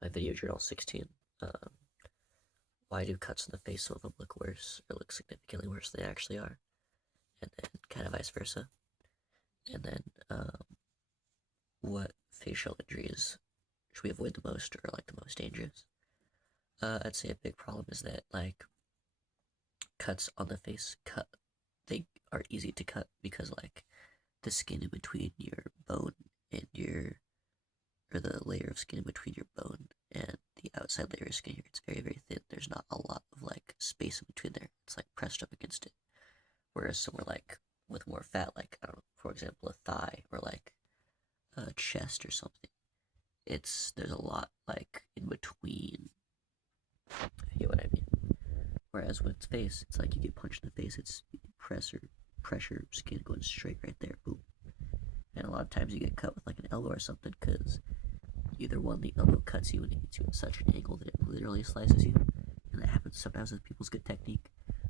my video journal 16. Um, why do cuts in the face some of them look worse or look significantly worse than they actually are? And then kind of vice versa. And then what facial injuries should we avoid the most or like the most dangerous? I'd say a big problem is that like cuts on the face they are easy to cut because like the skin in between your bone and your or the layer of skin in between your bone and the outside layer of skin here, it's very, very thin. There's not a lot of like space in between there. It's like pressed up against it. Whereas somewhere like with more fat, like I don't know, for example, a thigh or like a chest or something, there's a lot like in between. If you get what I mean. Whereas with face, it's like you get punched in the face, it's pressure, skin going straight right there, boom. And a lot of times you get cut with like an elbow or something because either one, the elbow cuts you and it hits you at such an angle that it literally slices you, and that happens sometimes with people's good technique.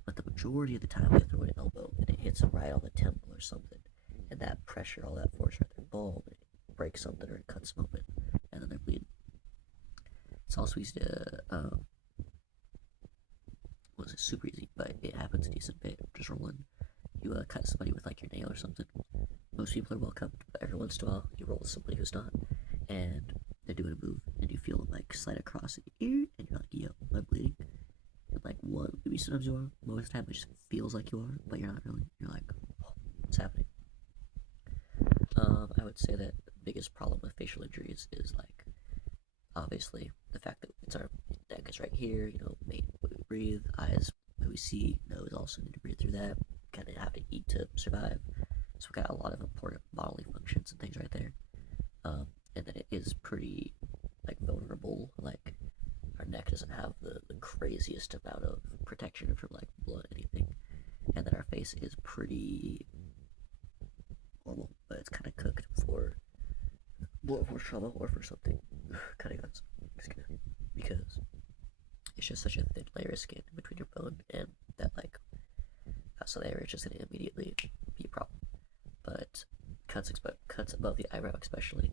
But the majority of the time, they throw an elbow and it hits them right on the temple or something, and that pressure, all that force right there, boom, it breaks something or it cuts them open, and then they're bleeding. It's also easy to, was it super easy, but it happens a decent bit. Just rolling, you cut somebody with like your nail or something. Most people are welcome, but every once in a while, you roll with somebody who's not, and they're doing a move, and you feel them like slide across your ear, and you're like, yo, am I bleeding? And like, what? Maybe sometimes you are. Most of the time, it just feels like you are, but you're not really. You're like, oh, what's happening? I would say that the biggest problem with facial injuries is like, obviously, the fact that it's our neck is right here, main way we breathe, eyes, way we see, nose also need to breathe through that, kind of have to eat to survive. So we got a lot of important bodily functions and things right there. And then it is pretty like vulnerable. Like our neck doesn't have the craziest amount of protection from like blood, anything, and then our face is pretty normal, but it's kind of cooked for trauma or for something cutting on. Excuse me, because it's just such a thin layer of skin between your bone and that like so the area is just gonna immediately be a problem. But cuts above the eyebrow especially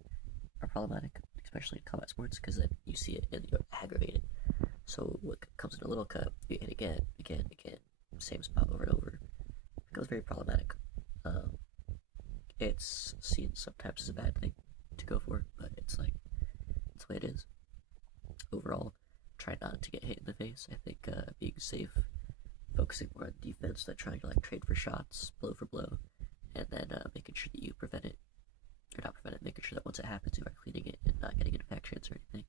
are problematic, especially in combat sports, because then you see it and you're aggravated. So what comes in a little cut, you hit again, again, again, same spot over and over. It becomes very problematic. Um, it's seen sometimes as a bad thing to go for, but it's like it's the way it is. Overall, try not to get hit in the face. I think being safe, focusing more on defense than trying to like trade for shots, blow for blow, and then making sure that you prevent it or not prevent it, making sure that once it happens, you are cleaning it and not getting infections or anything.